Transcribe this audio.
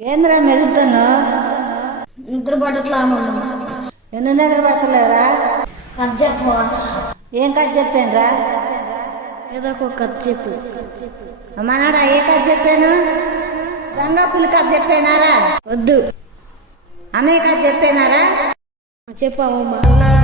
ఏంద్రా మెలుగుతాను? నిద్ర పడట్లా ఎందుకు నిద్ర పడతలేరా? కథ చెప్పు. ఏం కథ చెప్పానురా? ఏదో ఒక కథ చెప్పు. మనాడా ఏ కథ చెప్పాను? గంగా పులి కథ చెప్పానారా? వద్దు. అన్నయ్య కథ చెప్పానారా? చెప్పమ్మా.